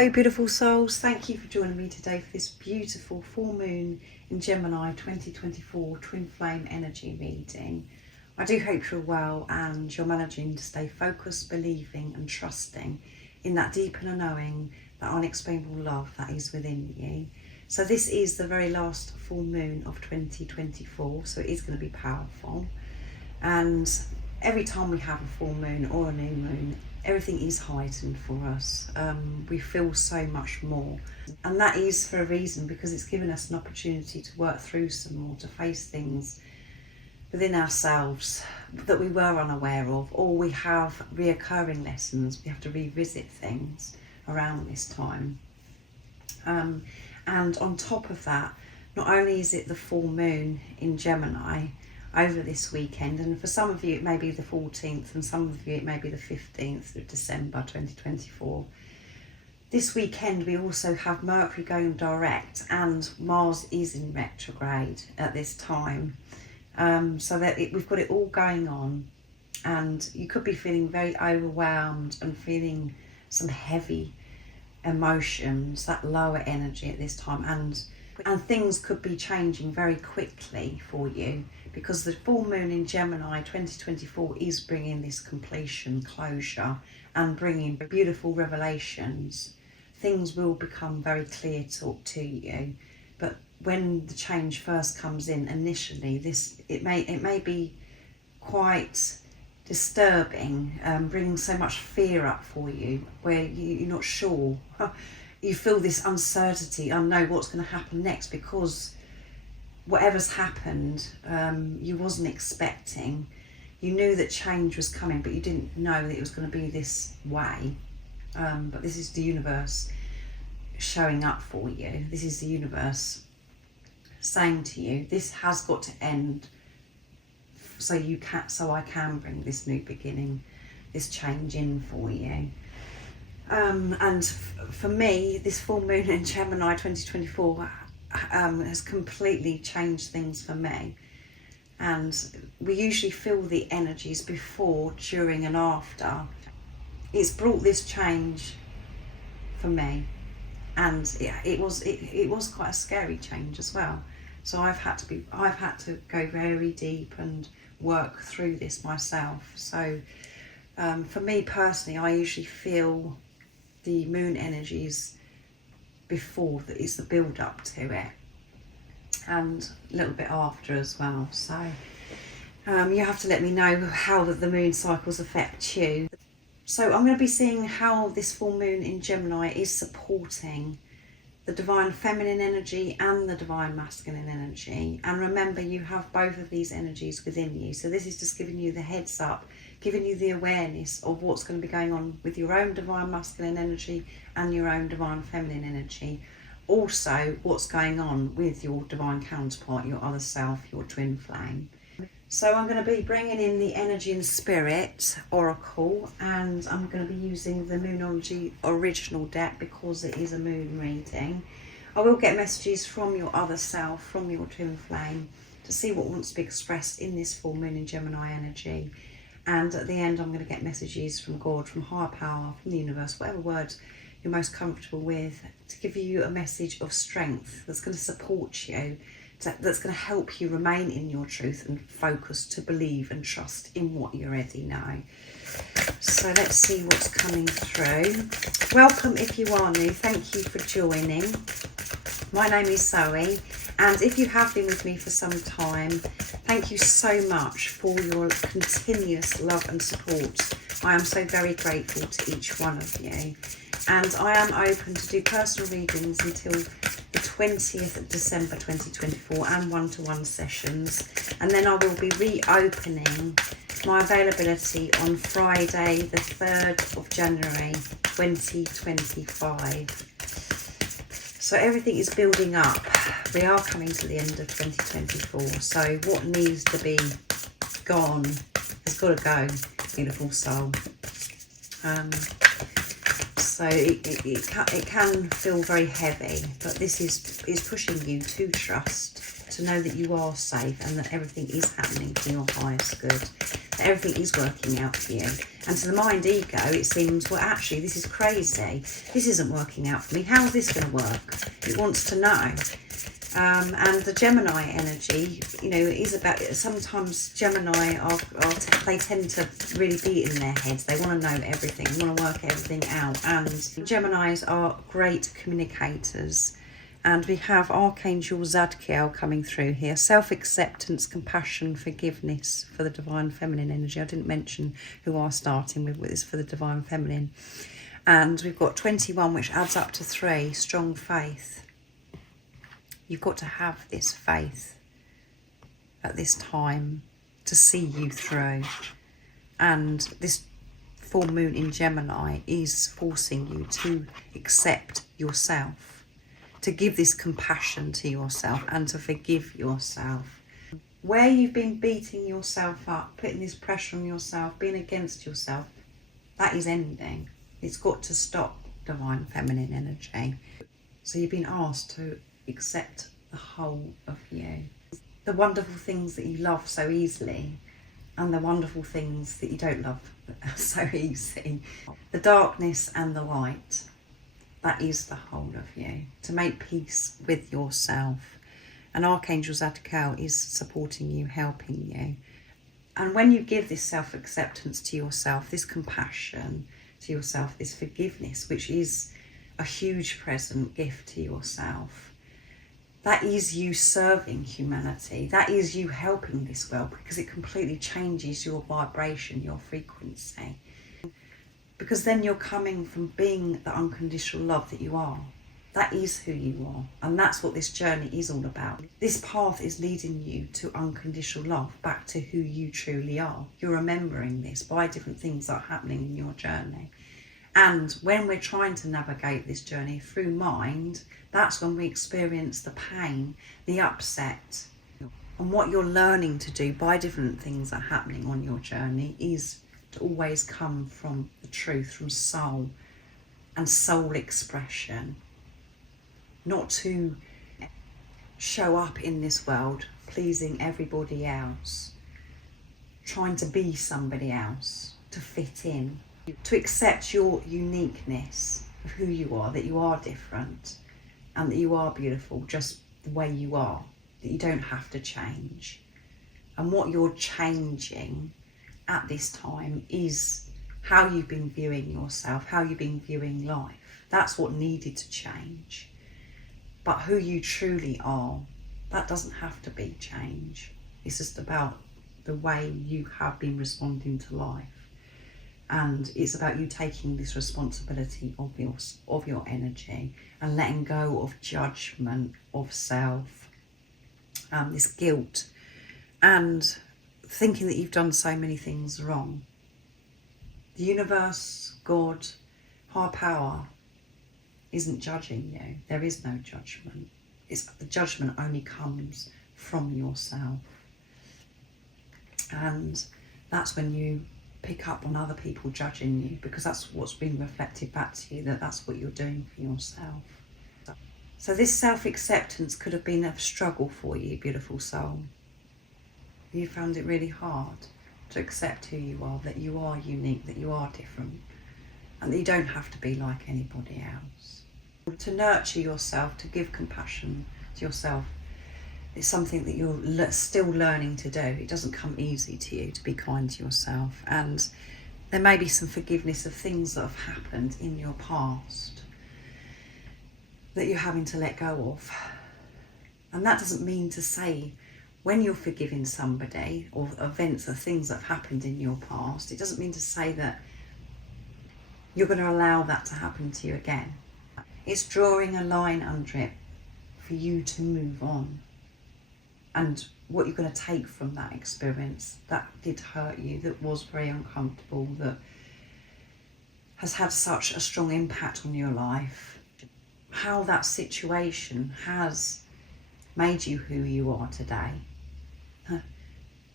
Hello beautiful souls, thank you for joining me today for this beautiful full moon in Gemini 2024 twin flame energy reading. I do hope you're well and you're managing to stay focused, believing and trusting in that deep inner knowing, that unexplainable love that is within you. So this is the very last full moon of 2024, so it is going to be powerful. And every time we have a full moon or a new moon, everything is heightened for us. We feel so much more, and that is for a reason, because it's given us an opportunity to work through some more, to face things within ourselves that we were unaware of, or we have reoccurring lessons. We have to revisit things around this time. And on top of that, not only is it the full moon in Gemini over this weekend, and for some of you it may be the 14th and some of you it may be the 15th of December 2024. This weekend we also have Mercury going direct and Mars is in retrograde at this time, so that we've got it all going on, and you could be feeling very overwhelmed and feeling some heavy emotions, that lower energy at this time, and things could be changing very quickly for you, because the full moon in Gemini 2024 is bringing this completion, closure, and bringing beautiful revelations. Things will become very clear to you, but when the change first comes in initially, it may be quite disturbing, bringing so much fear up for you, where you're not sure. You feel this uncertainty, I know what's going to happen next, because whatever's happened, you wasn't expecting. You knew that change was coming, but you didn't know that it was going to be this way. But this is the universe showing up for you. This is the universe saying to you, this has got to end, so I can bring this new beginning, this change in for you. And for me, this full moon in Gemini 2024 has completely changed things for me. And we usually feel the energies before, during and after. It's brought this change for me, and it was quite a scary change as well. So I've had to go very deep and work through this myself. So for me personally, I usually feel the moon energies before, that is the build up to it, and a little bit after as well. So you have to let me know how the moon cycles affect you. So I'm going to be seeing how this full moon in Gemini is supporting the divine feminine energy and the divine masculine energy. And remember, you have both of these energies within you. So this is just giving you the heads up, giving you the awareness of what's going to be going on with your own divine masculine energy and your own divine feminine energy. Also, what's going on with your divine counterpart, your other self, your twin flame. So I'm going to be bringing in the Energy and Spirit Oracle, and I'm going to be using the Moonology Original deck because it is a moon reading. I will get messages from your other self, from your twin flame, to see what wants to be expressed in this full moon in Gemini energy. And at the end, I'm going to get messages from God, from higher power, from the universe, whatever words you're most comfortable with, to give you a message of strength that's going to support you, that's going to help you remain in your truth and focus to believe and trust in what you already know. So let's see what's coming through. Welcome if you are new. Thank you for joining. My name is Zoe, and if you have been with me for some time, thank you so much for your continuous love and support. I am so very grateful to each one of you. And I am open to do personal readings until the 20th of December 2024, and one-to-one sessions. And then I will be reopening my availability on Friday, the 3rd of January 2025. So everything is building up. We are coming to the end of 2024. So what needs to be gone has got to go, beautiful soul. So it can feel very heavy, but this is pushing you to trust, to know that you are safe and that everything is happening for your highest good. everything is working out for you. And to the mind ego, it seems, well, actually, this is crazy. This isn't working out for me. How's this going to work? It wants to know. And the Gemini energy, you know, is about, sometimes Gemini they tend to really be in their heads. They want to know everything, want to work everything out. And Geminis are great communicators. And we have Archangel Zadkiel coming through here. Self-acceptance, compassion, forgiveness for the Divine Feminine energy. I didn't mention who I'm starting with this for the Divine Feminine. And we've got 21, which adds up to 3, strong faith. You've got to have this faith at this time to see you through. And this full moon in Gemini is forcing you to accept yourself, to give this compassion to yourself and to forgive yourself. Where you've been beating yourself up, putting this pressure on yourself, being against yourself, that is ending. It's got to stop, Divine Feminine energy. So you've been asked to accept the whole of you. The wonderful things that you love so easily and the wonderful things that you don't love so easy. The darkness and the light, that is the whole of you. To make peace with yourself. And Archangel Zadkiel is supporting you, helping you. And when you give this self-acceptance to yourself, this compassion to yourself, this forgiveness, which is a huge present gift to yourself, that is you serving humanity. That is you helping this world, because it completely changes your vibration, your frequency. Because then you're coming from being the unconditional love that you are. That is who you are. And that's what this journey is all about. This path is leading you to unconditional love, back to who you truly are. You're remembering this by different things that are happening in your journey. And when we're trying to navigate this journey through mind, that's when we experience the pain, the upset. And what you're learning to do by different things that are happening on your journey is to always come from the truth, from soul and soul expression. Not to show up in this world pleasing everybody else, trying to be somebody else, to fit in. To accept your uniqueness of who you are, that you are different and that you are beautiful just the way you are, that you don't have to change. And what you're changing at this time is how you've been viewing yourself, how you've been viewing life. That's what needed to change. But who you truly are, that doesn't have to be change. It's just about the way you have been responding to life. And it's about you taking this responsibility of your energy and letting go of judgment, of self, this guilt, and thinking that you've done so many things wrong. The universe, God, higher power isn't judging you. There is no judgment. The judgment only comes from yourself. And that's when you pick up on other people judging you, because that's what's been reflected back to you, that's what you're doing for yourself. So this self-acceptance could have been a struggle for you, beautiful soul. You found it really hard to accept who you are, that you are unique, that you are different, and that you don't have to be like anybody else. To nurture yourself, to give compassion to yourself, it's something that you're still learning to do. It doesn't come easy to you to be kind to yourself. And there may be some forgiveness of things that have happened in your past that you're having to let go of. And that doesn't mean to say when you're forgiving somebody or events or things that have happened in your past, it doesn't mean to say that you're going to allow that to happen to you again. It's drawing a line under it for you to move on. And what you're going to take from that experience that did hurt you, that was very uncomfortable, that has had such a strong impact on your life, how that situation has made you who you are today,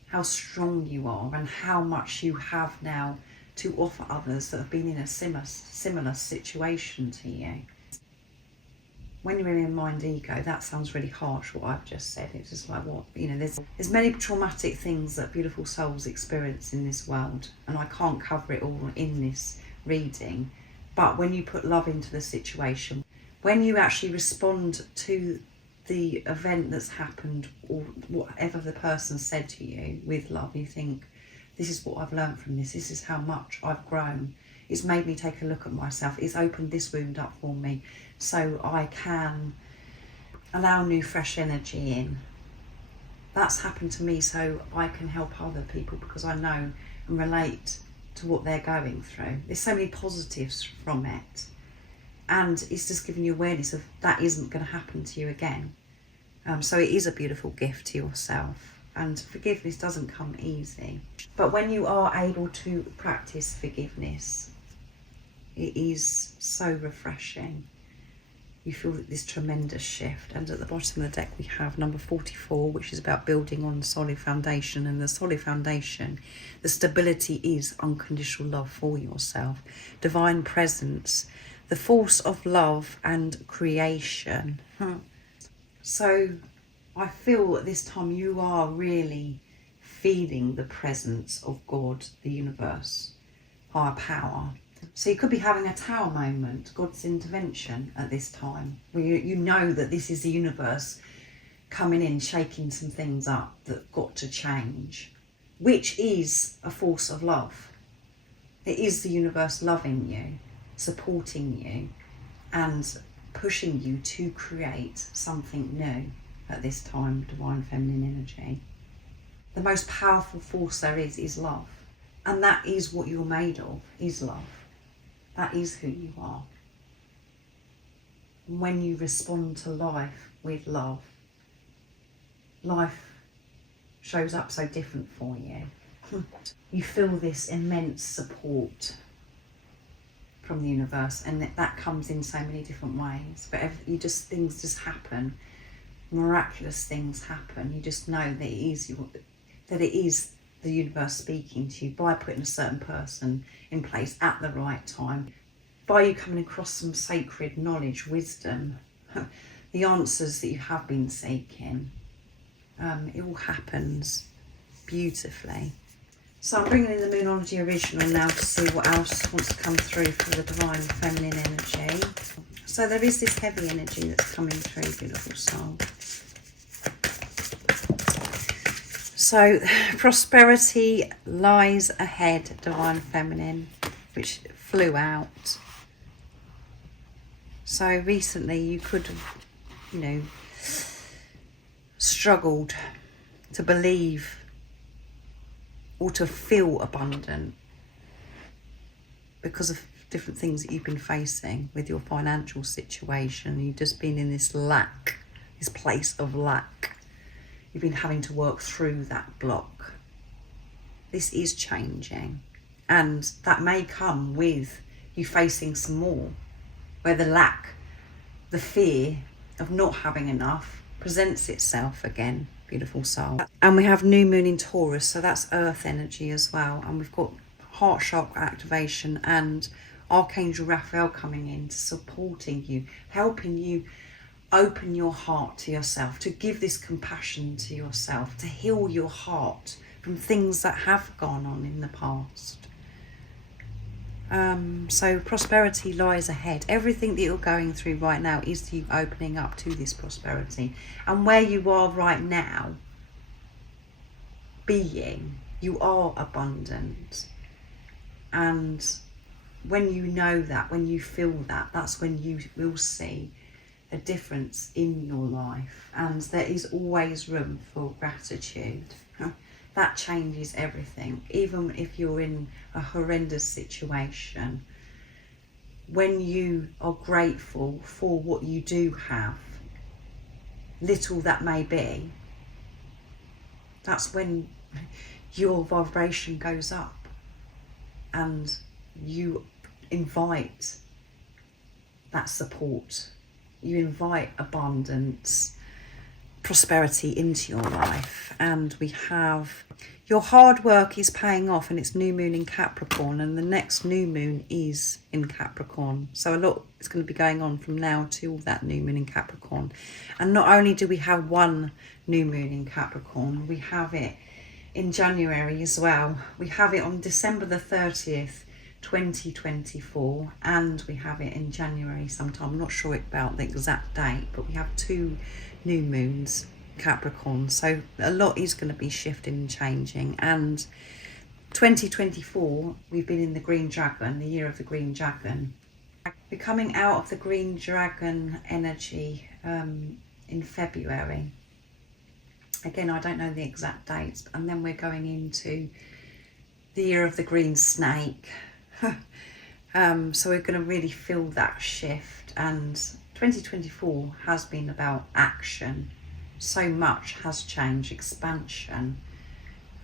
how strong you are, and how much you have now to offer others that have been in a similar situation to you. when you're in mind ego, that sounds really harsh, what I've just said. It's just like, what, you know, there's many traumatic things that beautiful souls experience in this world, and I can't cover it all in this reading. But when you put love into the situation, when you actually respond to the event that's happened, or whatever the person said to you, with love, you think, this is what I've learned from this is how much I've grown. It's made me take a look at myself. It's opened this wound up for me so I can allow new fresh energy in. That's happened to me so I can help other people, because I know and relate to what they're going through. There's so many positives from it, and it's just giving you awareness of that isn't going to happen to you again. So it is a beautiful gift to yourself, and forgiveness doesn't come easy. But when you are able to practice forgiveness, it is so refreshing. You feel this tremendous shift. And at the bottom of the deck we have number 44, which is about building on a solid foundation. And the solid foundation, the stability is unconditional love for yourself, divine presence, the force of love and creation. So I feel at this time you are really feeling the presence of God, the universe, higher power. So you could be having a tower moment, God's intervention at this time, where you know that this is the universe coming in, shaking some things up that got to change, which is a force of love. It is the universe loving you, supporting you, and pushing you to create something new at this time, divine feminine energy. The most powerful force there is love. And that is what you're made of, is love. That is who you are. When you respond to life with love, life shows up so different for you. You feel this immense support from the universe, and that comes in so many different ways. But things just happen, miraculous things happen. You just know that it is the universe speaking to you by putting a certain person in place at the right time, by you coming across some sacred knowledge, wisdom, the answers that you have been seeking. It all happens beautifully. So I'm bringing in the Moonology Original now to see what else wants to come through for the divine feminine energy. So there is this heavy energy that's coming through, beautiful soul. So prosperity lies ahead, divine feminine, which flew out. So recently you could have, struggled to believe or to feel abundant because of different things that you've been facing with your financial situation. You've just been in this lack, this place of lack. You've been having to work through that block. This is changing, and that may come with you facing some more, where the lack, the fear of not having enough presents itself again, beautiful soul. And we have new moon in Taurus, so that's earth energy as well. And we've got heart chakra activation and Archangel Raphael coming in, supporting you, helping you open your heart to yourself, to give this compassion to yourself, to heal your heart from things that have gone on in the past. So prosperity lies ahead. Everything that you're going through right now is you opening up to this prosperity. And where you are right now, you are abundant. And when you know that, when you feel that, that's when you will see a difference in your life. And there is always room for gratitude. That changes everything. Even if you're in a horrendous situation, when you are grateful for what you do have, little that may be, that's when your vibration goes up and you invite that support. You invite abundance prosperity into your life. And we have your hard work is paying off, and it's new moon in Capricorn, and the next new moon is in Capricorn. So a lot is going to be going on from now till that new moon in Capricorn. And not only do we have one new moon in Capricorn, we have it in January as well. We have it on December the 30th, 2024, and we have it in January sometime. I'm not sure about the exact date, but we have two new moons Capricorn, so a lot is going to be shifting and changing. And 2024, we've been in the green dragon, the year of the green dragon. We're coming out of the green dragon energy in February. Again, I don't know the exact dates, and then we're going into the year of the green snake. So we're going to really feel that shift. And 2024 has been about action. So much has changed, expansion,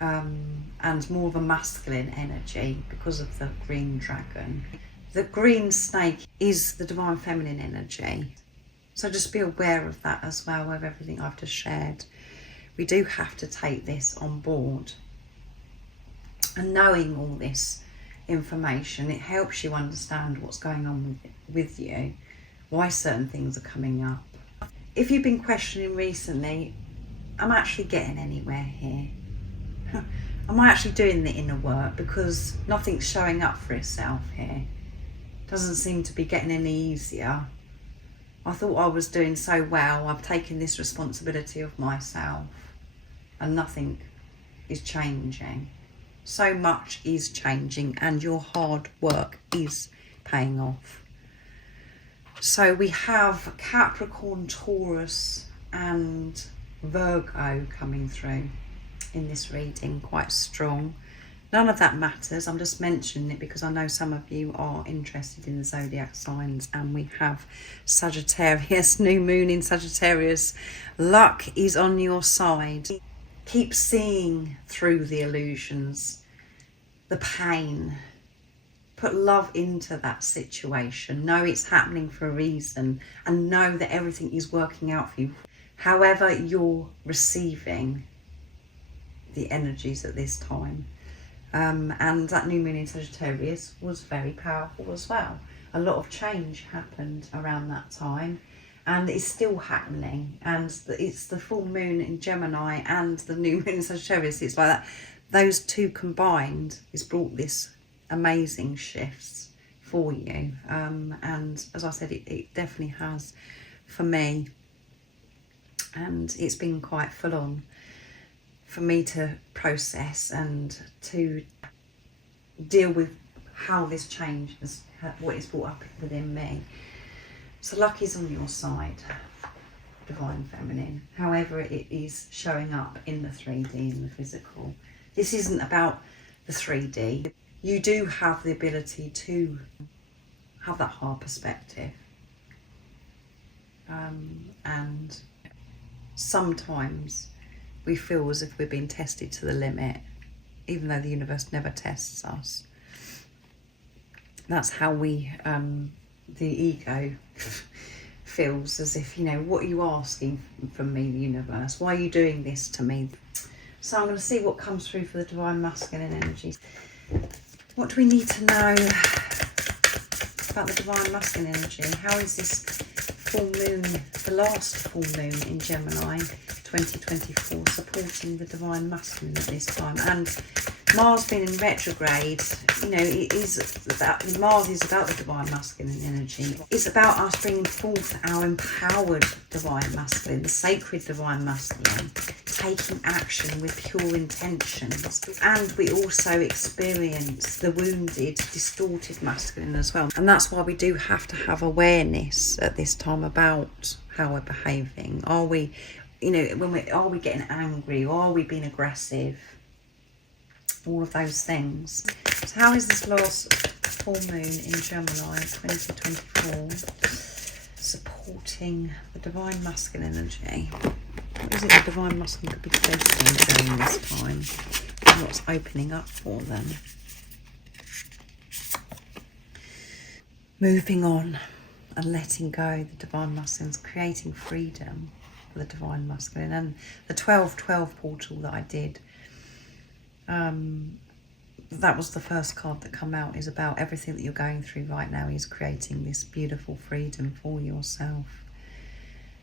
and more of a masculine energy because of the green dragon. The green snake is the divine feminine energy. So just be aware of that as well, with everything I've just shared. We do have to take this on board. And knowing all this information, it helps you understand what's going on with you, why certain things are coming up. If you've been questioning recently, am I actually getting anywhere here? Am I actually doing the inner work? Because nothing's showing up for itself here. Doesn't seem to be getting any easier. I thought I was doing so well. I've taken this responsibility of myself, and nothing is changing. So much is changing, and your hard work is paying off. So we have Capricorn, Taurus and Virgo coming through in this reading, quite strong. None of that matters. I'm just mentioning it because I know some of you are interested in the zodiac signs, and we have Sagittarius, new moon in Sagittarius. Luck is on your side. Keep seeing through the illusions, the pain. Put love into that situation. Know it's happening for a reason, and know that everything is working out for you. However you're receiving the energies at this time. And that new moon in Sagittarius was very powerful as well. A lot of change happened around that time, and it's still happening. And it's the full moon in Gemini and the new moon in Sagittarius. It's like that. Those two combined has brought this amazing shifts for you, and as I said, it definitely has for me, and it's been quite full on for me to process and to deal with how this change has, what is brought up within me. So luck is on your side, divine feminine, however it is showing up in the 3D, in the physical. This isn't about the 3D. You do have the ability to have that hard perspective. And sometimes we feel as if we're being tested to the limit, even though the universe never tests us. That's how we, the ego, feels as if, you know, what are you asking from me, the universe? Why are you doing this to me? So I'm going to see what comes through for the divine masculine energies. What do we need to know about the divine masculine energy? How is this full moon, the last full moon in Gemini 2024, supporting the divine masculine at this time? And Mars being in retrograde, you know, it is about, Mars is about the divine masculine energy. It's about us bringing forth our empowered divine masculine, the sacred divine masculine, taking action with pure intentions. And we also experience the wounded, distorted masculine as well. And that's why we do have to have awareness at this time about how we're behaving. Are we, you know, are we getting angry, or are we being aggressive? All of those things. So how is this last full moon in Gemini 2024 supporting the divine masculine energy? What is it the divine masculine could be facing during this time? And what's opening up for them? Moving on and letting go, the divine masculine's creating freedom. for the Divine Masculine. And the 12-12 portal that I did, that was the first card that come out, is about everything that you're going through right now is creating this beautiful freedom for yourself.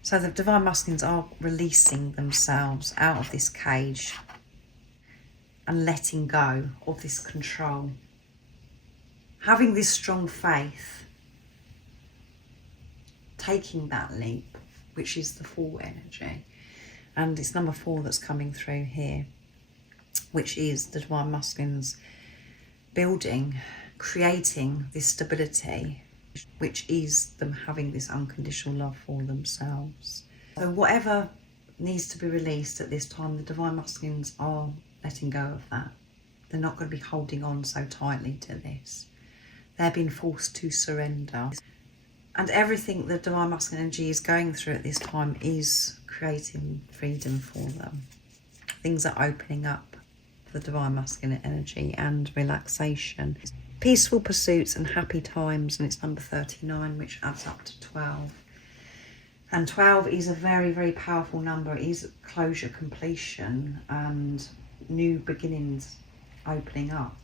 So the Divine Masculines are releasing themselves out of this cage and letting go of this control. Having this strong faith, taking that leap, which is the 4 energy. And it's number 4 that's coming through here, which is the Divine Masculines building, creating this stability, which is them having this unconditional love for themselves. So whatever needs to be released at this time, the Divine Masculines are letting go of that. They're not going to be holding on so tightly to this. They're being forced to surrender. And everything the Divine Masculine energy is going through at this time is creating freedom for them. Things are opening up for the Divine Masculine energy and relaxation. Peaceful pursuits and happy times, and it's number 39, which adds up to 12. And 12 is a very, very powerful number. It is closure, completion, and new beginnings opening up.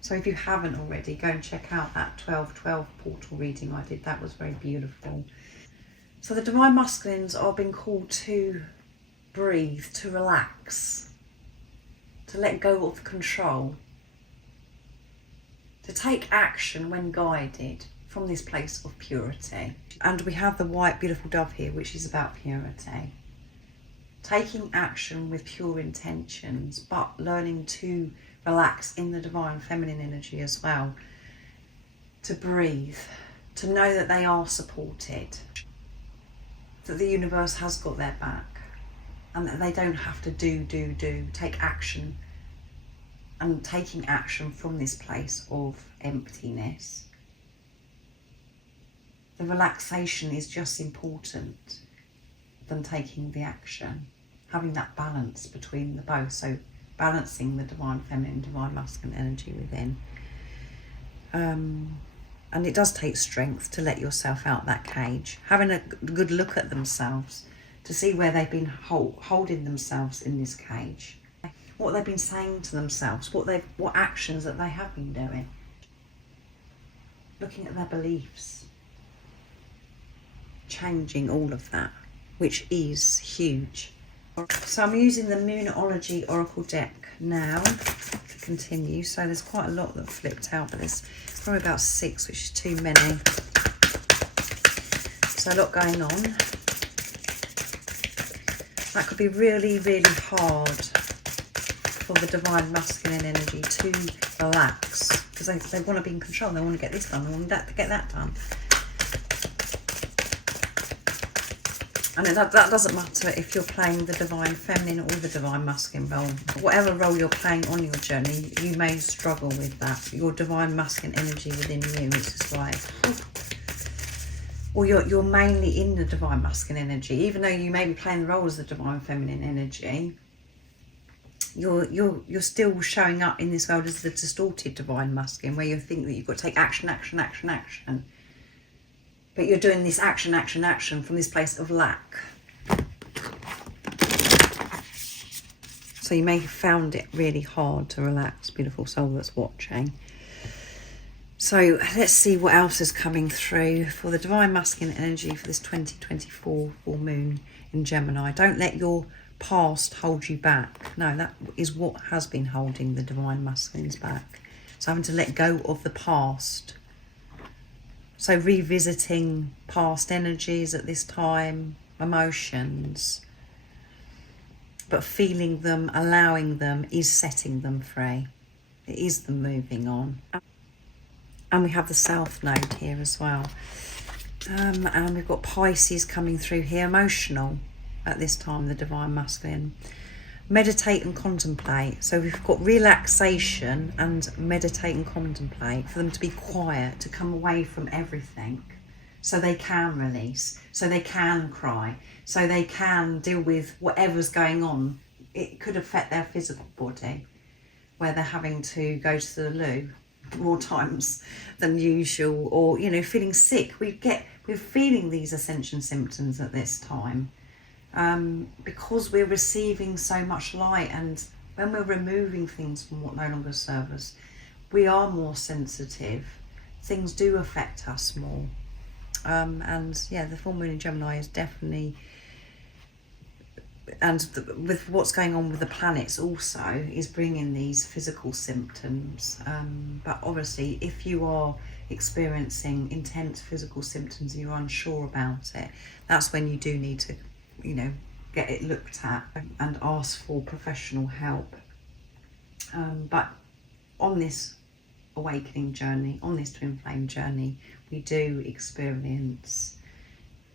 So if you haven't already, go and check out that 12-12 portal reading I did. That was very beautiful. So the Divine Masculines are being called to breathe, to relax, to let go of control, to take action when guided from this place of purity. And we have the white beautiful dove here, which is about purity. Taking action with pure intentions, but learning to relax in the divine feminine energy as well. To breathe, to know that they are supported, that the universe has got their back, and that they don't have to take action. And taking action from this place of emptiness. The relaxation is just important than taking the action. Having that balance between the both. So balancing the divine feminine, divine masculine energy within. And it does take strength to let yourself out that cage. Having a good look at themselves to see where they've been holding themselves in this cage. What they've been saying to themselves, what actions that they have been doing. Looking at their beliefs. Changing all of that, which is huge. So I'm using the Moonology Oracle deck now to continue. So there's quite a lot that flipped out, but there's probably about 6, which is too many. So a lot going on. That could be really, really hard for the divine masculine energy to relax, because they want to be in control. They want to get this done. They want to get that done. And that doesn't matter if you're playing the divine feminine or the divine masculine role. Whatever role you're playing on your journey, you may struggle with that. Your divine masculine energy within you is just like, or you're mainly in the divine masculine energy, even though you may be playing the role as the divine feminine energy. You're still showing up in this world as the distorted divine masculine, where you think that you've got to take action. But you're doing this action from this place of lack. So you may have found it really hard to relax, beautiful soul that's watching. So let's see what else is coming through for the divine masculine energy for this 2024 full moon in Gemini. Don't let your past hold you back. No, that is what has been holding the divine masculines back. So having to let go of the past. So revisiting past energies at this time, emotions, but feeling them, allowing them is setting them free. It is them moving on. And we have the South Node here as well. And we've got Pisces coming through here, emotional at this time, the divine masculine. Meditate and contemplate. So we've got relaxation and meditate and contemplate, for them to be quiet, to come away from everything, so they can release, so they can cry, so they can deal with whatever's going on. It could affect their physical body, where they're having to go to the loo more times than usual, or feeling sick. We're feeling these ascension symptoms at this time. because we're receiving so much light, and when we're removing things from what no longer serve us, we are more sensitive. Things do affect us more. And yeah, the full moon in Gemini is definitely, and with what's going on with the planets also, is bringing these physical symptoms. But obviously, if you are experiencing intense physical symptoms and you're unsure about it, that's when you do need to, get it looked at and ask for professional help. But on this awakening journey, on this twin flame journey, we do experience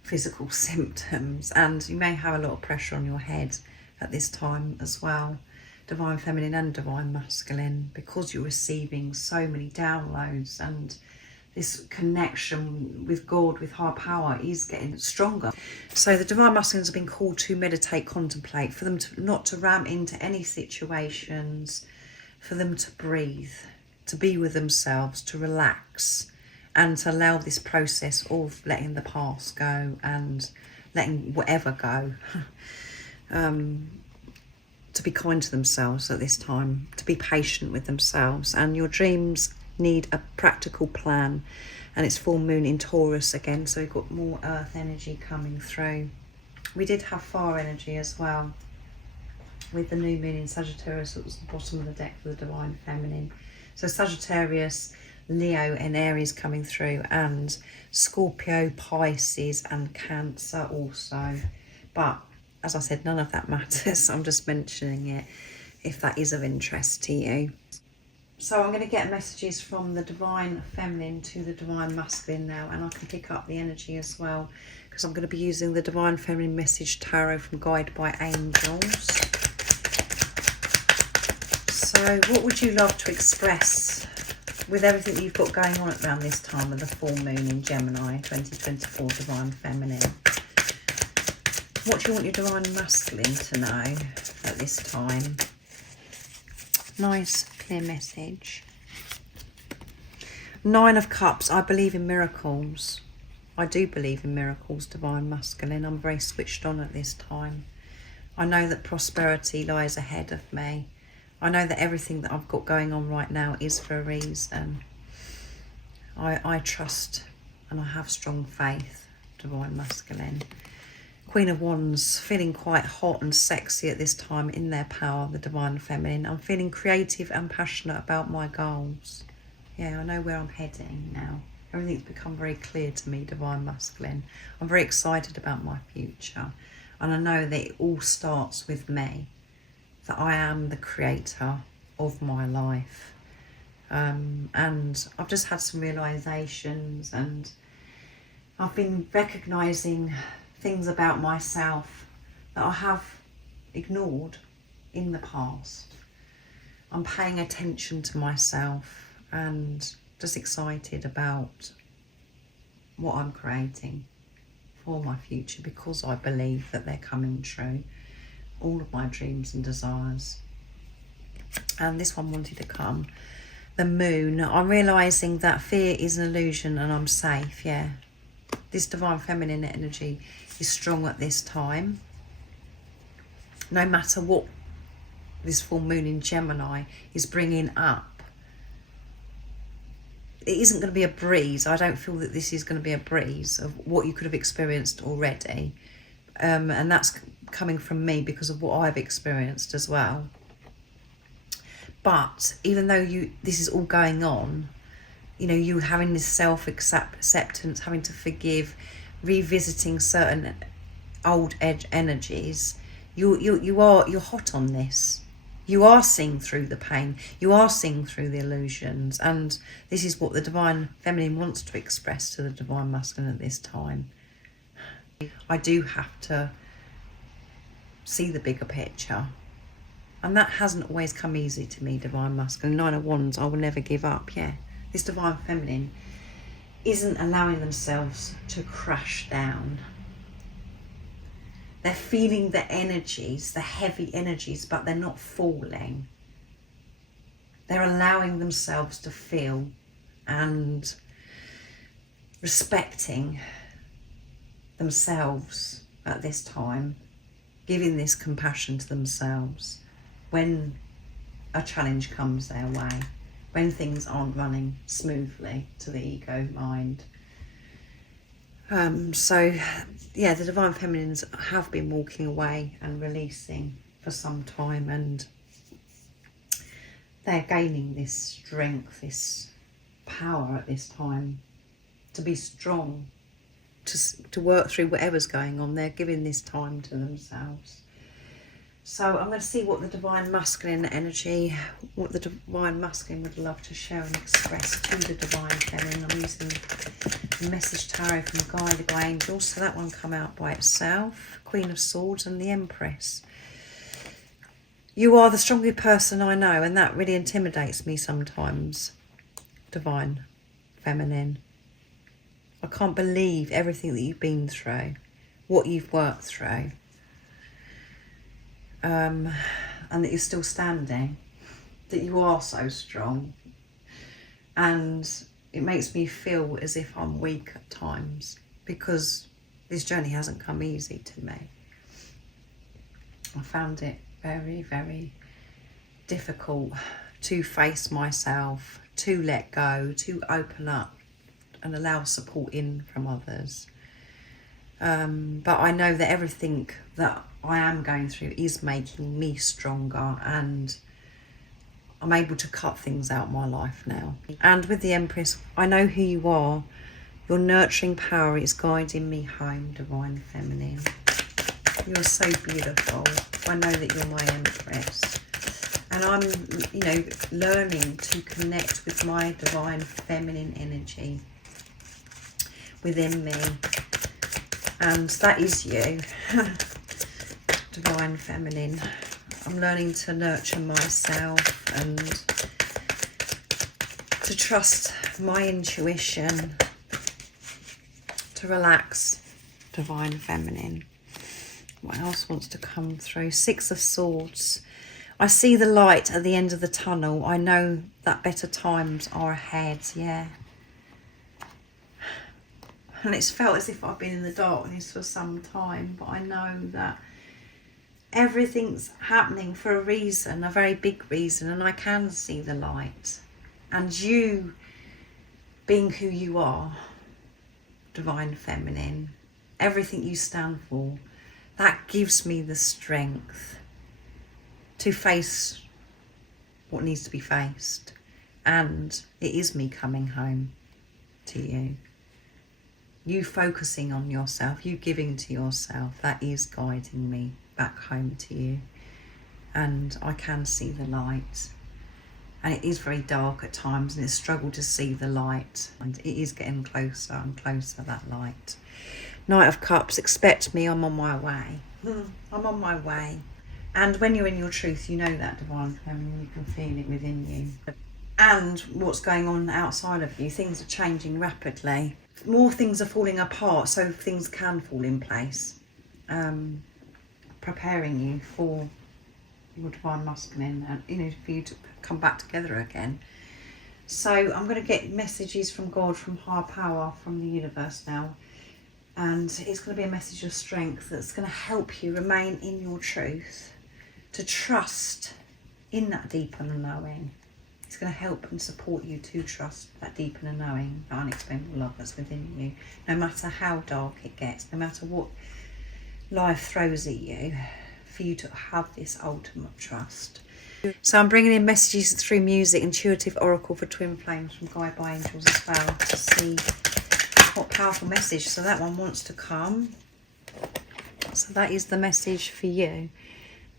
physical symptoms, and you may have a lot of pressure on your head at this time as well, divine feminine and divine masculine, because you're receiving so many downloads, and this connection with God, with higher power, is getting stronger. So the divine masculines have been called to meditate, contemplate, for them to not to ram into any situations, for them to breathe, to be with themselves, to relax, and to allow this process of letting the past go and letting whatever go. To be kind to themselves at this time, to be patient with themselves. And your dreams need a practical plan, and it's full moon in Taurus again, so we've got more earth energy coming through. We did have fire energy as well with the new moon in Sagittarius. It was the bottom of the deck for the divine feminine. So Sagittarius, Leo and Aries coming through, and Scorpio, Pisces and Cancer also. But as I said, none of that matters. I'm just mentioning it if that is of interest to you. So I'm going to get messages from the divine feminine to the divine masculine now, and I can pick up the energy as well, because I'm going to be using the divine feminine message tarot from Guided by Angels. So what would you love to express with everything you've got going on around this time of the full moon in Gemini 2024 divine feminine? What do you want your divine masculine to know at this time? Nice clear message. 9 of Cups. I believe in miracles. I do believe in miracles, divine masculine. I'm very switched on at this time. I know that prosperity lies ahead of me. I know that everything that I've got going on right now is for a reason. I trust and I have strong faith, divine masculine. Queen of Wands, feeling quite hot and sexy at this time in their power, the divine feminine. I'm feeling creative and passionate about my goals. Yeah, I know where I'm heading now. Everything's become very clear to me, divine masculine. I'm very excited about my future. And I know that it all starts with me, that I am the creator of my life. And I've just had some realizations, and I've been recognizing things about myself that I have ignored in the past. I'm paying attention to myself and just excited about what I'm creating for my future, because I believe that they're coming true. All of my dreams and desires. And this one wanted to come. The moon. I'm realising that fear is an illusion and I'm safe. Yeah. This divine feminine energy is strong at this time. No matter what this full moon in Gemini is bringing up, it isn't going to be a breeze. I don't feel that this is going to be a breeze of what you could have experienced already. And that's coming from me because of what I've experienced as well. But even though this is all going on, you having this self-acceptance, having to forgive, revisiting certain old edge energies, you're hot on this. You are seeing through the pain. You are seeing through the illusions. And this is what the divine feminine wants to express to the divine masculine at this time. I do have to see the bigger picture. And that hasn't always come easy to me, divine masculine. 9 of Wands, I will never give up. Yeah, this divine feminine isn't allowing themselves to crash down. They're feeling the energies, the heavy energies, but they're not falling. They're allowing themselves to feel and respecting themselves at this time. giving this compassion to themselves when a challenge comes their way, when things aren't running smoothly to the ego mind. So yeah, the Divine Feminines have been walking away and releasing for some time, and they're gaining this strength, this power at this time to be strong, to work through whatever's going on. They're giving this time to themselves. So I'm going to see what the Divine Masculine energy, what the Divine Masculine would love to share and express to the Divine Feminine. I'm using the Message Tarot from Guided by Angels, so that one come out by itself. Queen of Swords and the Empress. You are the strongest person I know, and that really intimidates me sometimes, Divine Feminine. I can't believe everything that you've been through, what you've worked through, and that you're still standing, that you are so strong. And it makes me feel as if I'm weak at times, because this journey hasn't come easy to me. I found it very, very difficult to face myself, to let go, to open up and allow support in from others. But I know that everything that I am going through is making me stronger, and I'm able to cut things out of my life now. And with the Empress, I know who you are. Your nurturing power is guiding me home, Divine Feminine. You're so beautiful. I know that you're my Empress. And I'm, learning to connect with my Divine Feminine energy within me. And that is you, Divine Feminine. I'm learning to nurture myself and to trust my intuition, to relax, Divine Feminine. What else wants to come through? Six of Swords. I see the light at the end of the tunnel. I know that better times are ahead, yeah. And it's felt as if I've been in the darkness for some time, but I know that everything's happening for a reason, a very big reason, and I can see the light. And you, being who you are, Divine Feminine, everything you stand for, that gives me the strength to face what needs to be faced. And it is me coming home to you. You focusing on yourself, you giving to yourself, that is guiding me back home to you. And I can see the light. And it is very dark at times, and it's a struggle to see the light. And it is getting closer and closer, that light. Knight of Cups, expect me, I'm on my way. I'm on my way. And when you're in your truth, you know that, Divine Feminine, you can feel it within you. And what's going on outside of you, things are changing rapidly. More things are falling apart, so things can fall in place. Preparing you for your Divine Masculine, and for you to come back together again. So I'm going to get messages from God, from higher power, from the universe now. And it's going to be a message of strength that's going to help you remain in your truth, to trust in that deep inner knowing. It's going to help and support you to trust that deep inner knowing, that unexplainable love that's within you, no matter how dark it gets, no matter what life throws at you, for you to have this ultimate trust. So I'm bringing in messages through music, intuitive oracle for twin flames from Guided by Angels as well, to see what powerful message. So that one wants to come. So that is the message for you.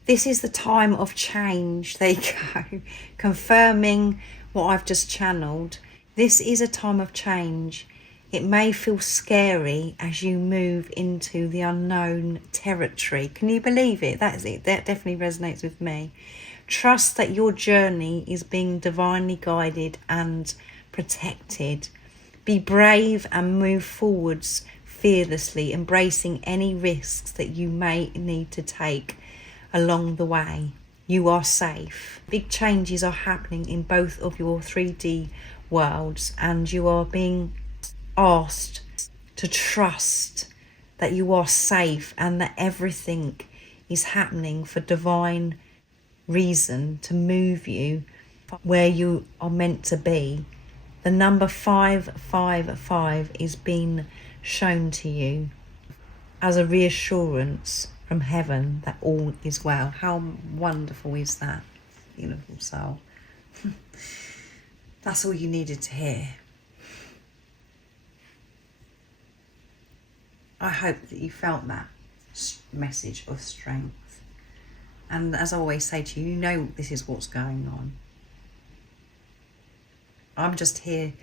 This is the time of change. There you go. Confirming what I've just channeled. This is a time of change. It may feel scary as you move into the unknown territory. Can you believe it? That is it. That definitely resonates with me. Trust that your journey is being divinely guided and protected. Be brave and move forwards fearlessly, embracing any risks that you may need to take along the way. You are safe. Big changes are happening in both of your 3D worlds, and you are being asked to trust that you are safe and that everything is happening for divine reason to move you where you are meant to be. The number 555 is being shown to you as a reassurance from heaven that all is well. How wonderful is that, beautiful soul? That's all you needed to hear. I hope that you felt that message of strength. And as I always say to you, you know this is what's going on. I'm just here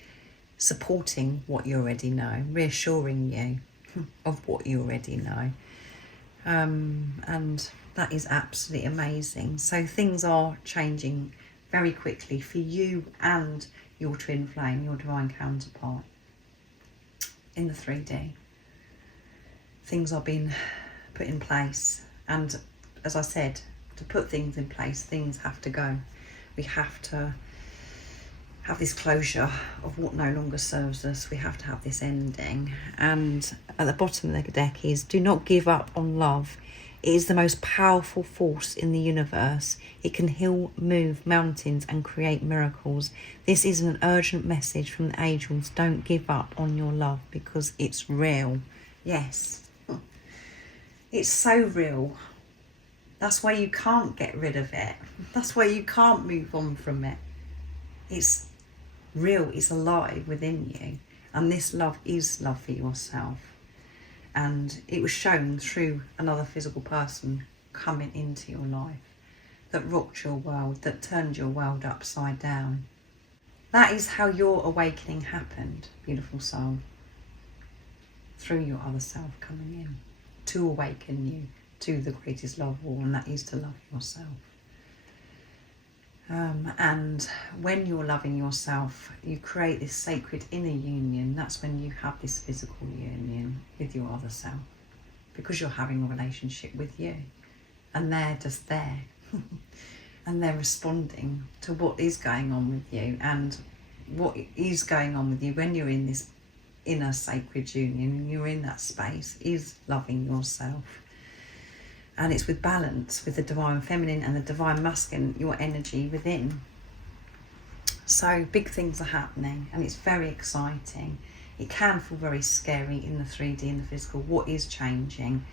supporting what you already know, reassuring you of what you already know. And that is absolutely amazing. So things are changing very quickly for you and your twin flame, your divine counterpart in the 3D. Things are being put in place. And as I said, to put things in place, things have to go. We have to have this closure of what no longer serves us. We have to have this ending. And at the bottom of the deck is, do not give up on love. It is the most powerful force in the universe. It can heal, move mountains and create miracles. This is an urgent message from the angels. Don't give up on your love because it's real. Yes, it's so real. That's why you can't get rid of it. That's why you can't move on from it. It's real, it's alive within you. And this love is love for yourself. And it was shown through another physical person coming into your life that rocked your world, that turned your world upside down. That is how your awakening happened, beautiful soul. Through your other self coming in to awaken you to the greatest love of all, and that is to love yourself. And when you're loving yourself, you create this sacred inner union. That's when you have this physical union with your other self, because you're having a relationship with you, and they're just there and they're responding to what is going on with you. And what is going on with you when you're in this inner sacred union, you're in that space, is loving yourself. And it's with balance, with the divine feminine and the divine masculine, your energy within. So big things are happening and it's very exciting. It can feel very scary in the 3D and the physical, what is changing,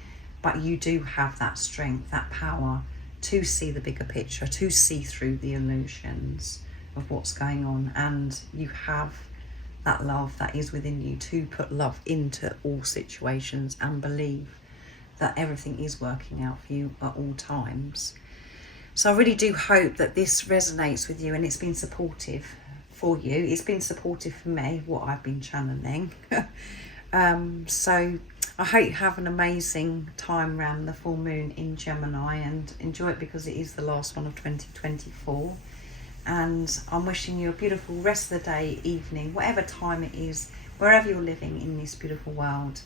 but you do have that strength, that power to see the bigger picture, to see through the illusions of what's going on. And you have that love that is within you to put love into all situations and believe that everything is working out for you at all times. So I really do hope that this resonates with you and it's been supportive for you. It's been supportive for me, what I've been channeling. So I hope you have an amazing time around the full moon in Gemini and enjoy it, because it is the last one of 2024. And I'm wishing you a beautiful rest of the day, evening, whatever time it is, wherever you're living in this beautiful world.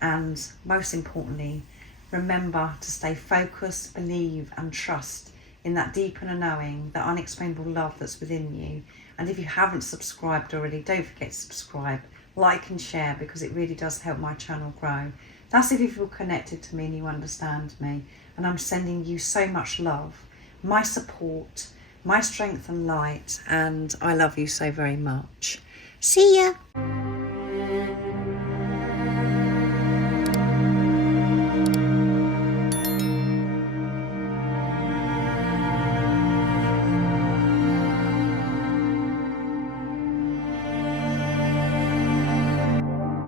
And most importantly, remember to stay focused, believe and trust in that deep inner knowing, that unexplainable love that's within you. And if you haven't subscribed already, don't forget to subscribe, like and share, because it really does help my channel grow. That's if you feel connected to me and you understand me. And I'm sending you so much love, my support, my strength and light, and I love you so very much. See ya.